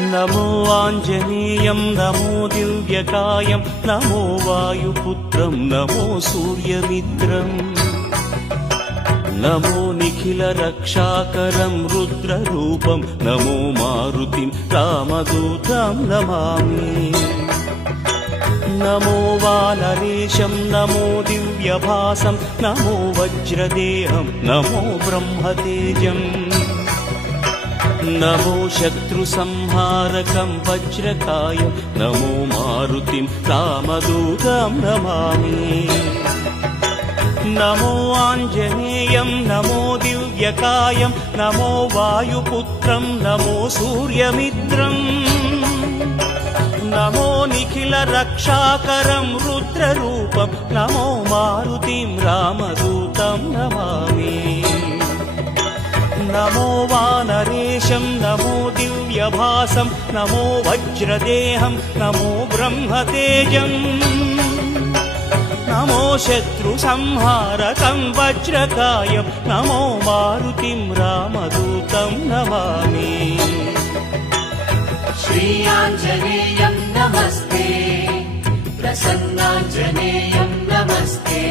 नमो आञ्जनेयं नमो दिव्यकायं नमो वायुपुत्रं नमो सूर्यमित्रम् नमो निखिलरक्षाकरं रुद्ररूपं नमो मारुतिं रामदूतं नमामि। नमो वानरेशं नमो दिव्यभासं नमो वज्रदेहं नमो ब्रह्मतेजम् नमो शत्रुसंहारकं वज्रकायं नमो मारुतिं रामदूतं नमामि। नमो आञ्जनेयं नमो दिव्यकायं नमो वायुपुत्रं नमो सूर्यमित्रम् नमो निखिलरक्षाकरं रुद्ररूपं नमो मारुतिं रामदूतं नमामि। नमो वानरेशं नमो दिव्यभासं नमो वज्रदेहं नमो ब्रह्मतेजम् नमो शत्रुसंहारकं वज्रकायं नमो मारुतिं रामदूतं नमामि। श्री आञ्जनेयं नमस्ते प्रसन्नाञ्जनेयं नमस्ते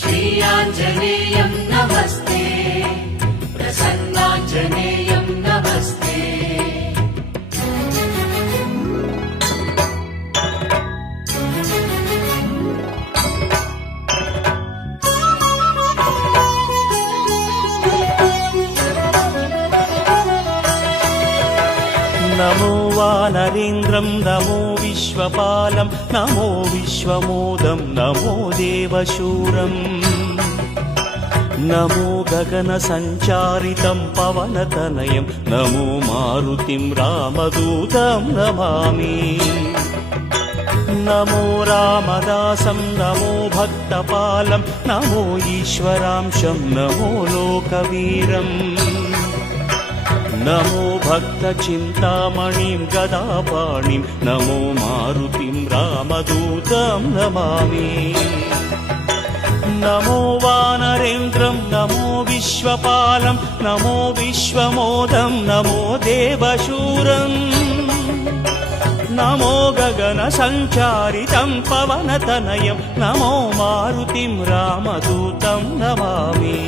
श्री आञ्जनेयं नमस्ते प्रसन्नाञ्जनेयं नमस्ते। नमो वानरेन्द्रं नमो विश्वपालं नमो विश्वमोदं नमो देवशूरम् नमो गगनसञ्चारितं पवनतनयं नमो मारुतिं रामदूतं नमामि। नमो रामदासं नमो भक्तपालं नमो ईश्वरांशं नमो लोकवीरम् नमो भक्तचिन्तामणिं गदापाणिं नमो मारुतिं रामदूतं नमामि। नमो वानरेन्द्रं नमो विश्वपालं नमो विश्वमोदं नमो देवशूरम् नमो गगनसञ्चारितं पवनतनयं नमो मारुतिं रामदूतं नमामि।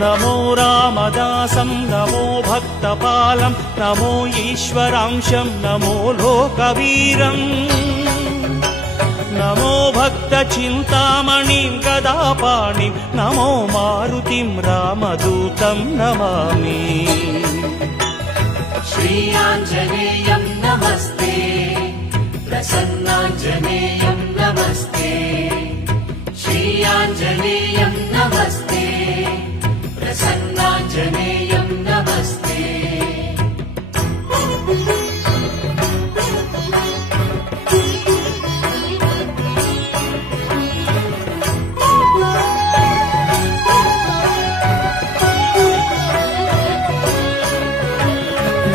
नमो रामदासं नमो भक्तपालं नमो ईश्वरांशं नमो लोकवीरम् नमो भक्तचिन्तामणिं गदापाणिं नमो मारुतिं रामदूतं नमामि। श्री आञ्जनेयं नमस्ते प्रसन्नाञ्जनेयं नमस्ते श्री आञ्जनेयं नमस्ते प्रसन्नाञ्जनेयं नमस्ते।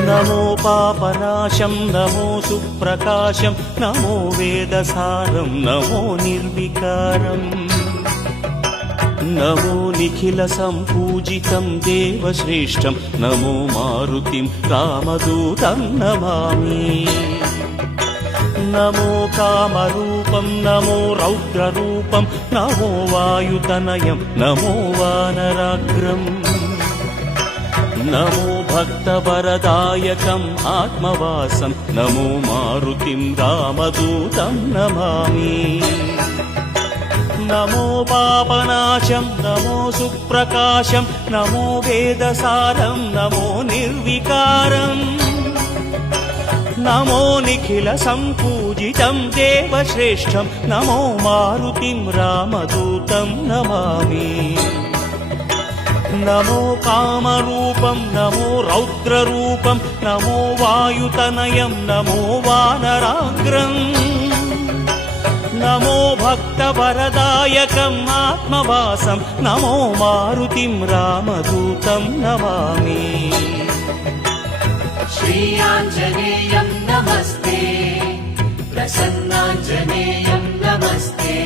नमो पापनाशं नमो सुप्रकाशं नमो वेदसारं नमो निर्विकारम् नमो निखिलसम्पूजितं देवश्रेष्ठं नमो मारुतिं रामदूतं नमामि। नमो कामरूपं नमो रौद्ररूपं नमो वायुतनयं नमो वानराग्रम् नमो भक्तवरदायकम् आत्मवासं नमो मारुतिं रामदूतं नमामि। नमो पापनाशं नमो सुप्रकाशं नमो वेदसारं नमो निर्विकारम् नमो निखिलसम्पूजितं देवश्रेष्ठं नमो मारुतिं रामदूतं नमामि। नमो कामरूपं नमो रौद्ररूपं नमो वायुतनयं नमो वानराग्रम् नमो भक्तवरदायकम् आत्मवासं नमो मारुतिं रामदूतं नमामि। श्री आञ्जनेयं नमस्ते प्रसन्नाञ्जनेयं नमस्ते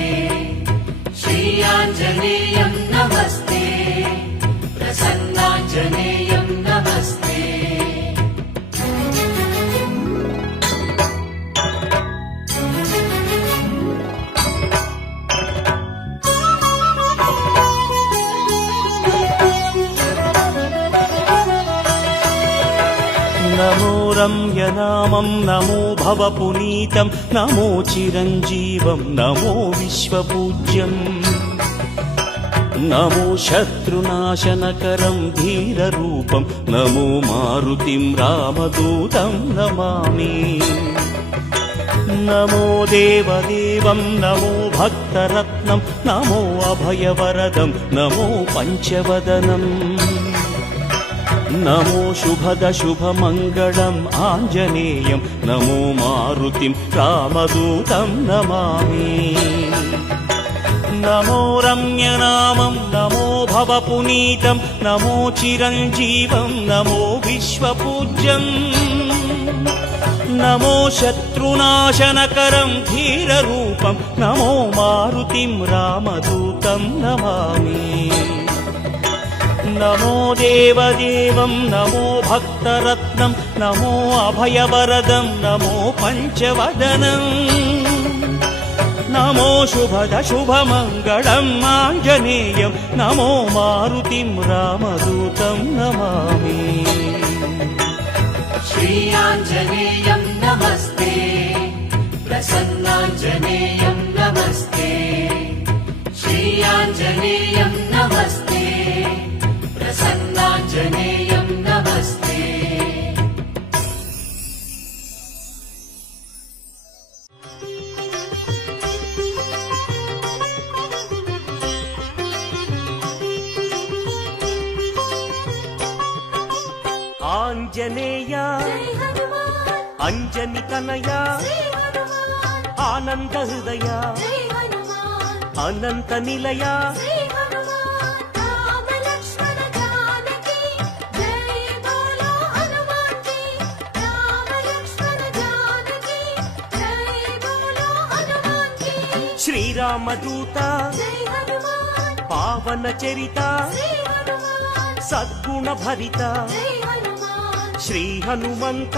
श्री आञ्जनेयं नमस्ते प्रसन्नाञ्जनेयं नमस्ते। నమో రమ్యనామం నమో భవపునీతం నమో చిరంజీవం నమో విశ్వపూజ్యం నమో శత్రునాశనకరం ధీరరూపం నమో మారుతిం రామదూతం నమామి నమో దేవదేవం నమో భక్తరత్నం నమో అభయవరదం నమో పంచవదనం నమో శుభద శుభమంగళం ఆంజనేయం నమో మారుతిం రామదూతం నమామి నమో రమ్యనామం నమో భవపునీతం నమో చిరంజీవం నమో విశ్వపూజ్యం నమో శత్రునాశనకరం ధీరరూపం నమో మారుతిం రామదూతం నమామి నమో దేవదేవం నమో భక్తరత్నం నమో అభయవరదం నమో పంచవదనం నమో శుభద శుభమంగళం ఆంజనేయం నమో మారుతిం రామదూతం నమామి श्रीयाञ्जनेयं नमस्ते प्रसन्नाञ्जनेयं नमस्ते श्रीयाञ्जनेयं नमस्ते प्रसन्नाञ्जनेयं नमस्ते ఆంజనేయ అంజని తనయ ఆనంద హృదయ అనంత నిలయ శ్రీరామదూత పావన చరిత సద్గుణ భరిత శ్రీ హనుమంత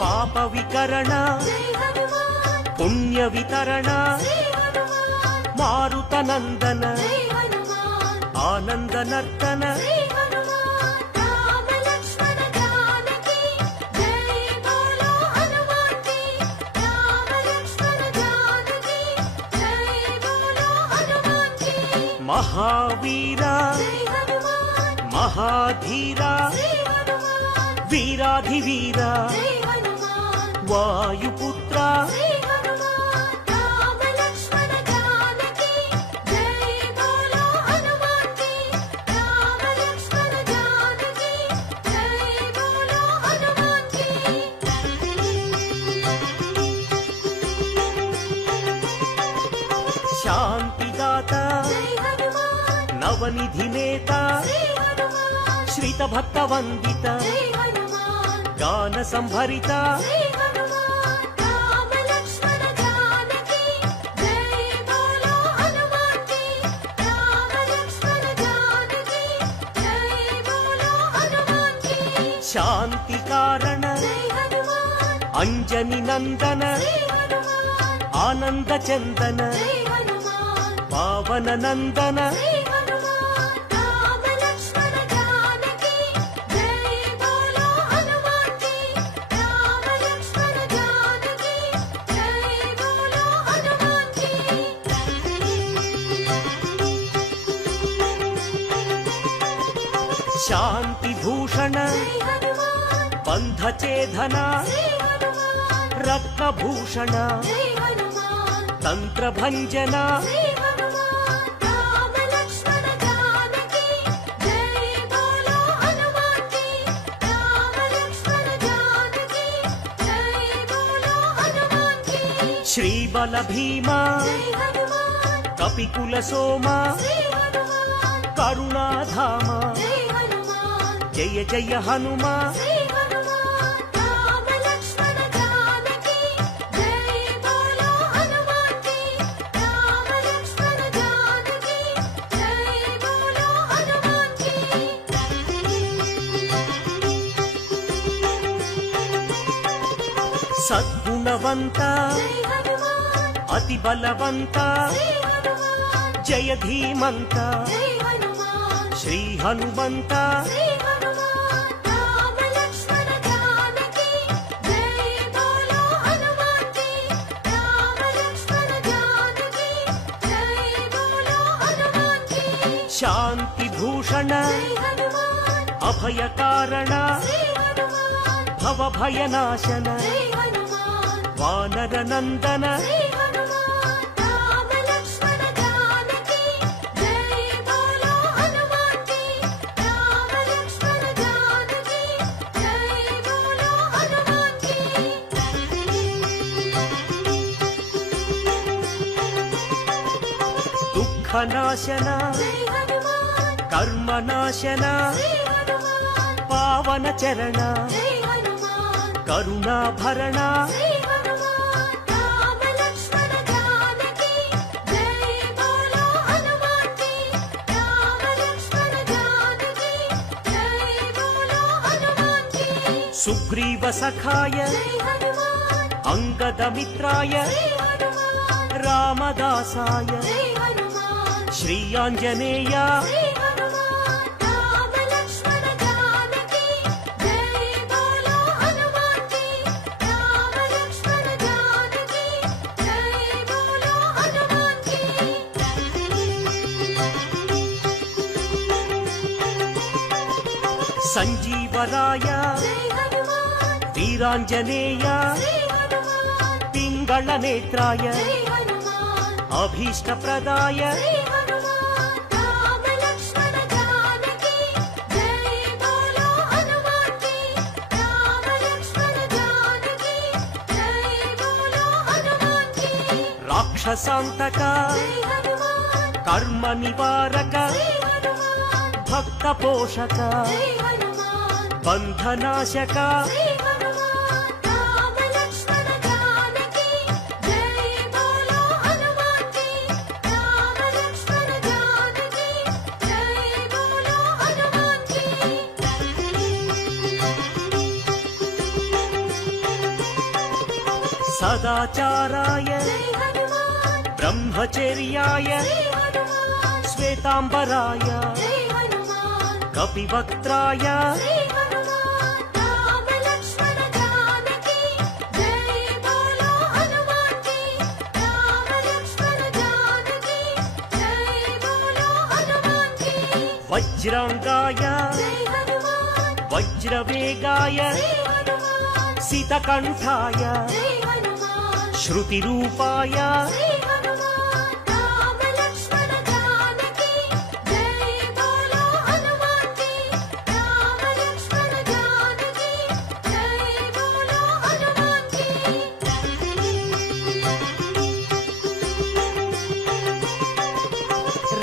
పాప వికరణ పుణ్య వితరణ మారుత నందన ఆనంద నర్తన మహావీరా మహాధీరా వీరాధివీరా వాయుపుత్ర శాంతిదాత నవనిధి నేత శ్రీత భక్త వందిత గాన సంభరిత శాంతి కారణ అంజని నందన ఆనంద చందన పావన నందన శాంతి భూషణ బంధచేధన రత్నభూషణ తంత్రభంజన శ్రీబల భీమా కపికుల సోమ కరుణాధామ జయ జయ హనుమా సద్గుణవంత జై హనుమాన్ అతి బలవంత శ్రీ హనుమాన్ జయ ధీమంత జై హనుమాన్ శ్రీ హనుమంత శ్రీ హనుమాన్ రామ లక్ష్మణ జానకి జై బోలో హనుమాన్ కి రామ లక్ష్మణ జానకి జై బోలో హనుమాన్ కి శాంతి భూషణ జై హనుమాన్ అభయ కారణ శ్రీ హనుమాన్ భవ భయనాశన జై హనుమాన్ వానర నందన శ్రీ హనుమాన్ రామ లక్ష్మణ జానకి జై బోలో హనుమాన్ కి రామ లక్ష్మణ జానకి జై బోలో హనుమాన్ కి దుఃఖనాశన జై హనుమాన్ కర్మనాశన శ్రీ హనుమాన్ పావన చరణ జై హనుమాన్ కరుణాభరణ శ్రీ హనుమాన్ రామ లక్ష్మణ జానకి జై బోలో హనుమాన్ కి రామ లక్ష్మణ జానకి జై బోలో హనుమాన్ కి సుగ్రీవ సఖాయ జై హనుమాన్ అంగద మిత్రాయ శ్రీ హనుమాన్ రామదాసాయ జై హనుమాన్ శ్రీ ఆంజనేయ శ్రీ హనుమాన్ రామ లక్ష్మణ జానకి జై బోలో హనుమాన్ కి రామ లక్ష్మణ జానకి జై బోలో హనుమాన్ కి సంజీవరాయ జై హనుమాన్ వీరాంజనేయ శ్రీ హనుమాన్ పింగళ నేత్రాయ జై హనుమాన్ అభీష్టప్రదాయ శ్రీ హనుమాన్ రామ లక్ష్మణ జానకి జై బోలో హనుమాన్ కి రామ లక్ష్మణ జానకి జై బోలో హనుమాన్ కి రాక్షసాంతక జై హనుమాన్ కర్మ నివారక శ్రీ హనుమాన్ భక్త పోషక జై హనుమాన్ బంధనాశక శ్రీ హనుమాన్ రామ లక్ష్మణ జానకి జై బోలో హనుమాన్ కి రామ లక్ష్మణ జానకి జై బోలో హనుమాన్ కి సదాచారాయ జై హనుమాన్ బ్రహ్మచర్యాయ శ్రీ హనుమాన్ శ్వేతాంబరాయ జై హనుమాన్ కపివక్త్రాయ శ్రీ హనుమాన్ రామ లక్ష్మణ జానకి జై బోలో హనుమాన్ కి రామ లక్ష్మణ జానకి జై బోలో హనుమాన్ కి వజ్రాంగాయ జై హనుమాన్ వజ్రవేగాయ శ్రీ హనుమాన్ సితకంఠాయ జై హనుమాన్ శృతిరూపాయ శ్రీ హనుమాన్ రామ లక్ష్మణ జానకి జై బోలో హనుమాన్ కి రామ లక్ష్మణ జానకి జై బోలో హనుమాన్ కి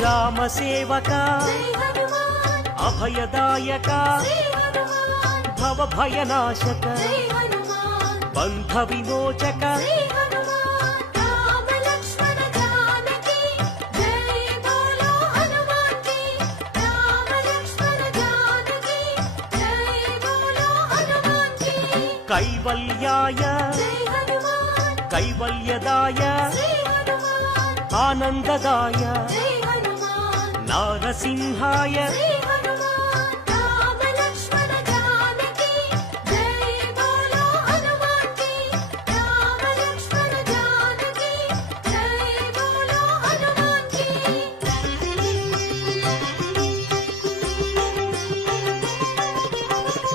రామసేవక జై హనుమాన్ అభయదాయక శ్రీ హనుమాన్ భవభయనాశక జై హనుమాన్ బంధ విమోచక శ్రీ హనుమాన్ రామ లక్ష్మణ జానకి జై బోలో హనుమాన్ కి రామ లక్ష్మణ జానకి జై బోలో హనుమాన్ కి కైవల్యాయ జై హనుమాన్ కైవల్యదాయ శ్రీ హనుమాన్ ఆనందదాయ జై హనుమాన్ నారసింహాయ శ్రీ హనుమాన్ రామ లక్ష్మణ జానకి జై బోలో హనుమాన్ కి రామ లక్ష్మణ జానకి జై బోలో హనుమాన్ కి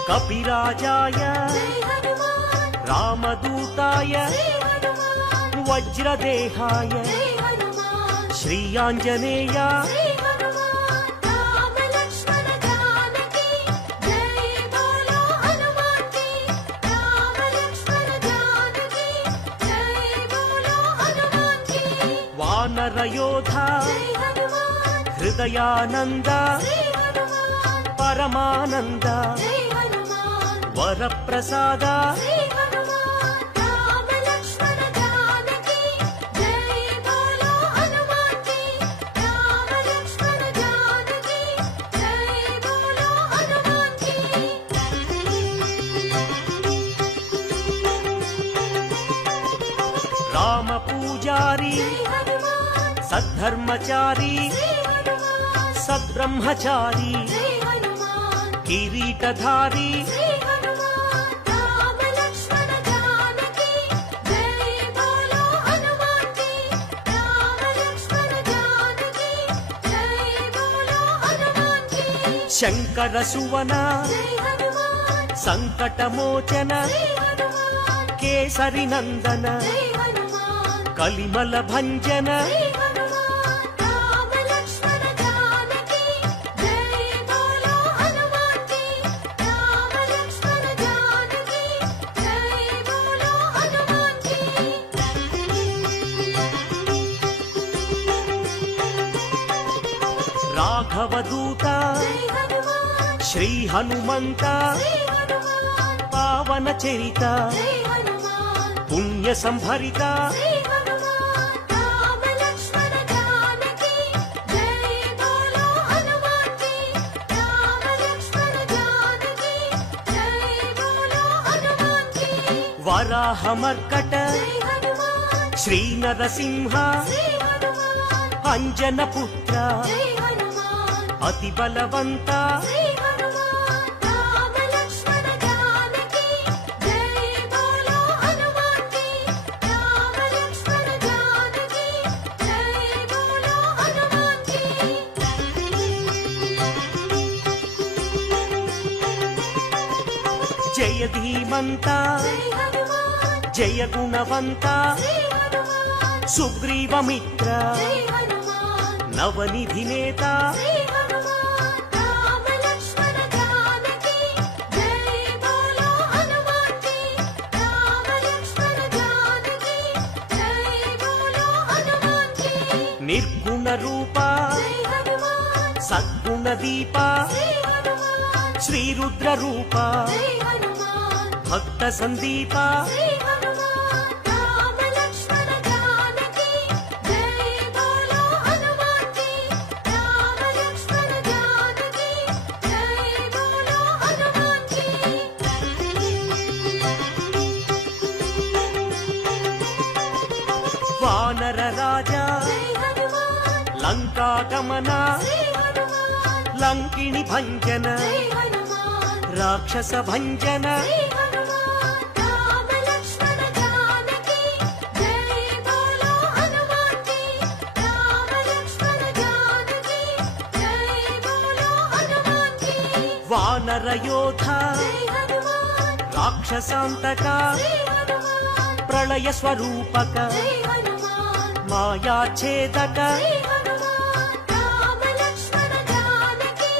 కపిరాజాయ జై హనుమాన్ రామదూతాయ శ్రీ హనుమాన్ వజ్రదేహాయ జై హనుమాన్ శ్రీ ఆంజనేయ శ్రీ హనుమాన్ రామ లక్ష్మణ జానకి జై బోలో హనుమాన్ కి రామ లక్ష్మణ జానకి జై బోలో హనుమాన్ కి వానరయోధ జై హనుమాన్ హృదయానంద శ్రీ హనుమాన్ పరమానంద జై హనుమాన్ వరప్రసాద శ్రీ హనుమాన్ రామ లక్ష్మణ జానకి జై బోలో హనుమాన్ కి రామ లక్ష్మణ జానకి జై బోలో హనుమాన్ కి సద్ధర్మచారి జై హనుమాన్ సద్బ్రహ్మచారి జై హనుమాన్ కిరీటధారి జై హనుమాన్ రామ లక్ష్మణ జానకి జై బోలో హనుమాన్ కి రామ లక్ష్మణ జానకి జై బోలో హనుమాన్ కి శంకర సువన జై హనుమాన్ సంకటమోచన జై హనుమాన్ కేసరి నందన జై హనుమాన్ కలిమల భంజన జై హనుమాన్ రామ లక్ష్మణ జానకి జై బోలో హనుమాన్ కి రామ లక్ష్మణ జానకి జై బోలో హనుమాన్ కి రాఘవదూత జై హనుమాన్ శ్రీ హనుమంత జై హనుమాన్ పావన చరిత జై హనుమాన్ పుణ్య సంభరిత జై హనుమాన్ రామ లక్ష్మణ జానకి జై బోలో హనుమాన్ కి రామ లక్ష్మణ జానకి జై బోలో హనుమాన్ కి వరాహమర్కట జై హనుమాన్ శ్రీ నరసింహ జై హనుమాన్ అంజన పుత్ర జై హనుమాన్ అతి బలవంత జై హనుమాన్ రామ లక్ష్మణ జానకి జై బోలో హనుమాన్ కి రామ లక్ష్మణ జానకి జై బోలో హనుమాన్ కి జయ ధీమంత జై హనుమాన్ జయ గుణవంత జై హనుమాన్ సుగ్రీవమిత్ర జై హనుమాన్ నవనిధి నేత జై హనుమాన్ రామ లక్ష్మణ జానకి జై బోలో హనుమాన్ కి రామ లక్ష్మణ జానకి జై బోలో హనుమాన్ కి నిర్గుణ రూప జై హనుమాన్ సద్గుణ దీప జై హనుమాన్ శ్రీరుద్ర రూప జై హనుమాన్ భక్త సందీప జై హనుమాన్ రామ లక్ష్మణ జానకి జై బోలో హనుమాన్ కి రామ లక్ష్మణ జానకి జై బోలో హనుమాన్ కి వానర రాజా జై హనుమాన్ లంకాగమన జై హనుమాన్ లంకిణి భంజన జై హనుమాన్ రాక్షస భంజన జై హనుమాన్ రామ లక్ష్మణ జానకి జై బోలో హనుమాన్ కి రామ లక్ష్మణ జానకి జై బోలో హనుమాన్ కి వానర యోధ జై హనుమాన్ రాక్షసాంతక జై హనుమాన్ ప్రళయ స్వరూపక జై హనుమాన్ మాయాఛేదక జై హనుమాన్ రామ లక్ష్మణ జానకి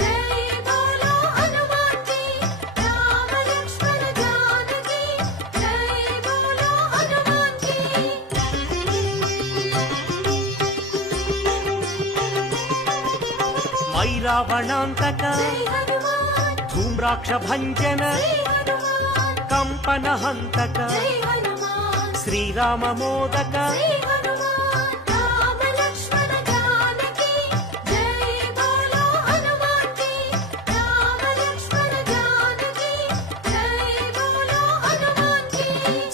జై బోలో హనుమాన్ కి రామ లక్ష్మణ జానకి జై బోలో హనుమాన్ కి మైరావణాంతక జై హనుమాన్ ధూమ్రాక్ష భంజన జై హనుమాన్ కంపన హంతక జై హనుమాన్ శ్రీరామ మోదక జై హనుమాన్ రామ లక్ష్మణ జానకి జై బోలో హనుమాన్ కి రామ లక్ష్మణ జానకి జై బోలో హనుమాన్ కి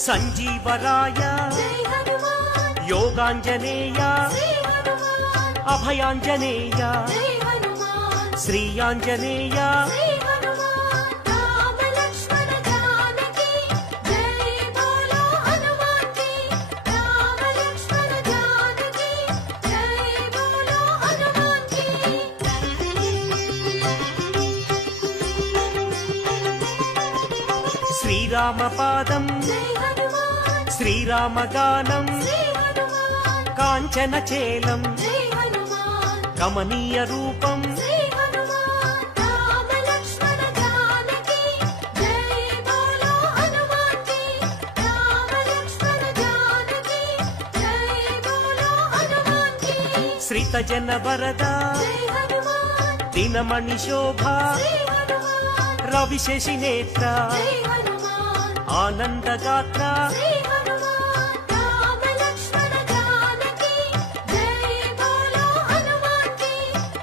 సంజీవరాయ జై హనుమాన్ యోగాంజనేయ జై హనుమాన్ అభయాంజనేయ జై హనుమాన్ శ్రీయాంజనేయ జై హనుమాన్ రామ లక్ష్మణ జానకి జై బోలో హనుమాన్ కి రామ లక్ష్మణ జానకి జై బోలో హనుమాన్ కి శ్రీరామ పాదం జై హనుమాన్ శ్రీరామ గానం జై హనుమాన్ కాంచన చేలం జై హనుమాన్ కమనీయ రూపం జై హనుమాన్ రామ లక్ష్మణ జానకి జై బోలో హనుమాన్ కి రామ లక్ష్మణ జానకి జై బోలో హనుమాన్ కి శ్రిత జన వరద జై హనుమాన్ దినమణి శోభ జై హనుమాన్ రవిశేషి నేత్ర జై హనుమాన్ ఆనందగాత్ర జై హనుమాన్ రామ లక్ష్మణ జానకి జై బోలో హనుమాన్ కి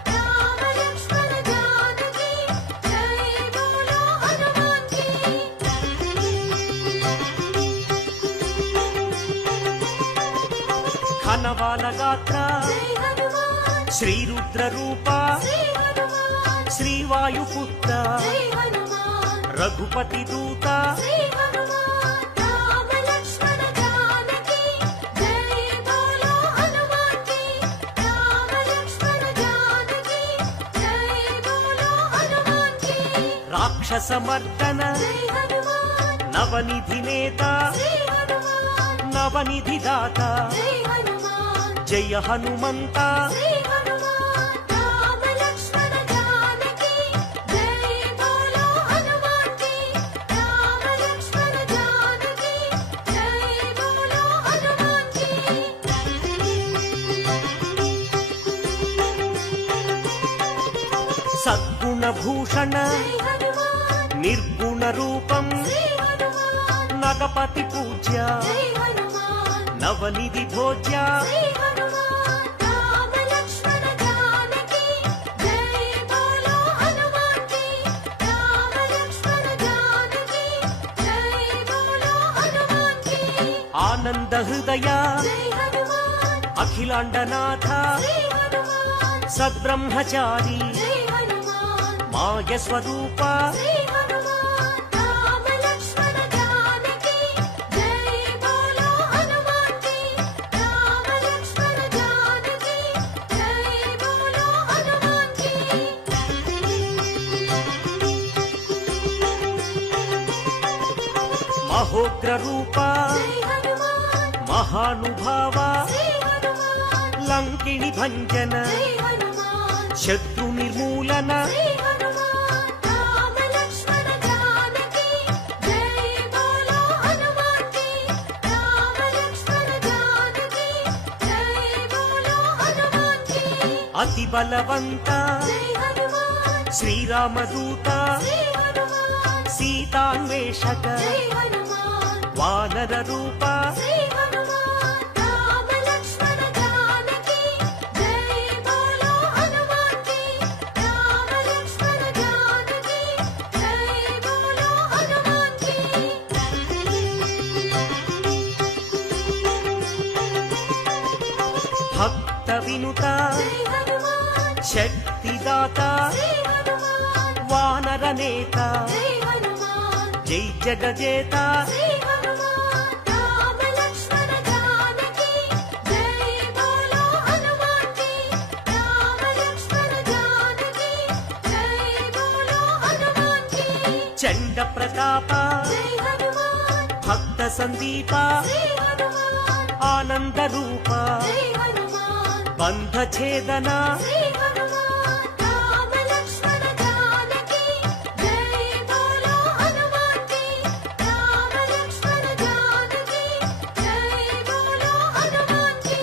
రామ లక్ష్మణ జానకి జై బోలో హనుమాన్ కి ఘనవాల గాత్ర శ్రీ రుద్ర రూప శ్రీ హనుమాన్ శ్రీ వాయుపుత్ర జై హనుమాన్ రఘుపతి దూత శ్రీ హనుమాన్ రామ లక్ష్మణ జానకి జై బోలో హనుమాన్ కి రామ లక్ష్మణ జానకి జై బోలో హనుమాన్ కి రాక్షస మర్దన జై హనుమాన్ నవనిధి నేత శ్రీ హనుమాన్ నవనిధి దాత జై హనుమాన్ జయ హనుమంత శ్రీ హనుమాన్ రామ లక్ష్మణ జానకి జై బోలో హనుమాన్ కి రామ లక్ష్మణ జానకి జై బోలో హనుమాన్ కి సద్గుణ భూషణ జై హనుమాన్ నిర్గుణ రూపం శ్రీ హనుమాన్ నగపతి పూజ్య జై హనుమాన్ నవనిధి భోజ్య శ్రీ హనుమాన్ రామ లక్ష్మణ జానకి జై బోలో హనుమాన్ కి రామ లక్ష్మణ జానకి జై బోలో హనుమాన్ కి ఆనంద హృదయ జై హనుమాన్ అఖిలాండనాథ శ్రీ హనుమాన్ సద్బ్రహ్మచారి జై హనుమాన్ మాయ స్వరూప శ్రీ హనుమాన్ రామ లక్ష్మణ జానకి జై బోలో హనుమాన్ కి రామ లక్ష్మణ జానకి జై బోలో హనుమాన్ కి మహోగ్ర రూప జై హనుమాన్ మహానుభావ శ్రీ హనుమాన్ లంకిణి భంజన జై హనుమాన్ శత్రు నిర్మూలన శ్రీ హనుమాన్ రామ లక్ష్మణ జానకి జై బోలో హనుమాన్ కి రామ లక్ష్మణ జానకి జై బోలో హనుమాన్ కి అతి బలవంత జై హనుమాన్ శ్రీరామదూత శ్రీ హనుమాన్ సీతాన్వేషక జై హనుమాన్ వానర రూప శ్రీ హనుమాన్ రామ లక్ష్మణ జానకి జై బోలో హనుమాన్ కి రామ లక్ష్మణ జానకి జై బోలో హనుమాన్ కి భక్త వినుత జై హనుమాన్ శక్తిదాత శ్రీ హనుమాన్ వానర నేత జై హనుమాన్ జై జగజేత శ్రీ హనుమాన్ రామ లక్ష్మణ జానకి జై బోలో హనుమాన్ కి రామ లక్ష్మణ జానకి జై బోలో హనుమాన్ కి చండ ప్రతాప జై హనుమాన్ భక్త సందీప శ్రీ హనుమాన్ ఆనంద రూప జై హనుమాన్ బంధ ఛేదన శ్రీ హనుమాన్ రామ లక్ష్మణ జానకి జై బోలో హనుమాన్ కి రామ లక్ష్మణ జానకి జై బోలో హనుమాన్ కి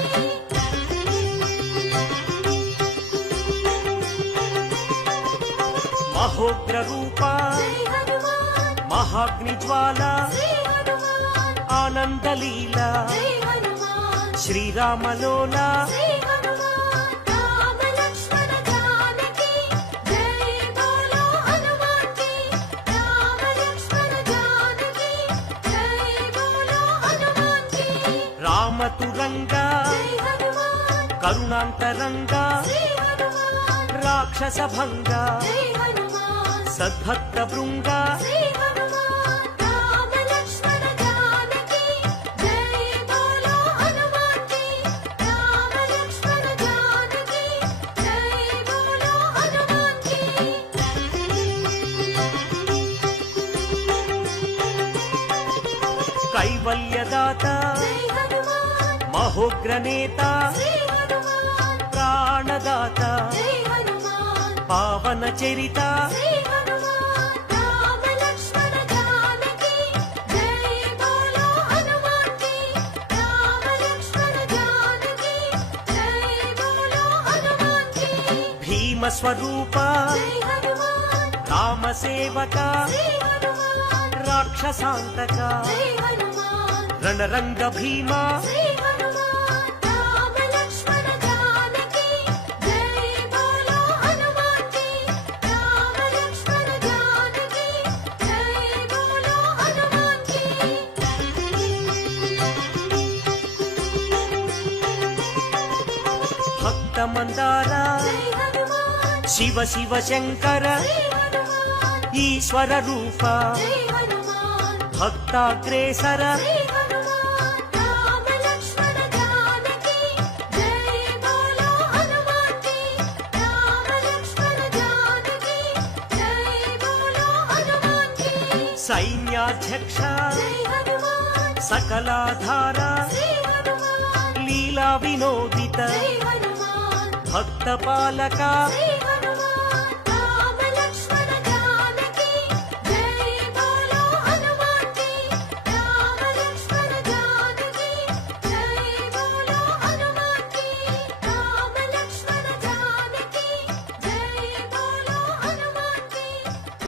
మహోగ్ర రూప జై హనుమాన్ మహాగ్ని జ్వాల శ్రీ హనుమాన్ ఆనందలీల జై హనుమాన్ శ్రీరామలోల శ్రీ హనుమాన్ రామ లక్ష్మణ జానకి జై బోలో హనుమాన్ కి రామ లక్ష్మణ జానకి జై బోలో హనుమాన్ కి రామతురంగ జై హనుమాన్ కరుణాంతరంగ శ్రీ హనుమాన్ రాక్షస భంగ జై హనుమాన్ సద్భక్త బృంగ శ్రీ హనుమాన్ రామ లక్ష్మణ జానకి జై బోలో హనుమాన్ కి రామ లక్ష్మణ జానకి జై బోలో హనుమాన్ కి కైవల్యదాత జై హనుమాన్ మహోగ్ర నేత శ్రీ హనుమాన్ ప్రాణదాత జై హనుమాన్ పావన చరిత శ్రీ హనుమాన్ రామ లక్ష్మణ జానకి జై బోలో హనుమాన్ కి రామ లక్ష్మణ జానకి జై బోలో హనుమాన్ కి భీమ స్వరూప జై హనుమాన్ రామ సేవక శ్రీ హనుమాన్ రాక్షసాంతక జై హనుమాన్ రణరంగ భీమ శ్రీ హనుమాన్ రామ లక్ష్మణ జానకి జై బోలో హనుమాన్ కి రామ లక్ష్మణ జానకి జై బోలో హనుమాన్ కి భక్త మందార శివ శివ శంకర జై హనుమాన్ ఈశ్వర రూప జై హనుమాన్ భక్తాగ్రేసర జై హనుమాన్ రామ లక్ష్మణ జానకి జై బోలో హనుమాన్ కి రామ లక్ష్మణ జానకి జై బోలో హనుమాన్ కి సైన్యాధ్యక్ష జై హనుమాన్ సకలాధార శ్రీ హనుమాన్ లీలా వినోదిత జై హనుమాన్ భక్త పాలక జై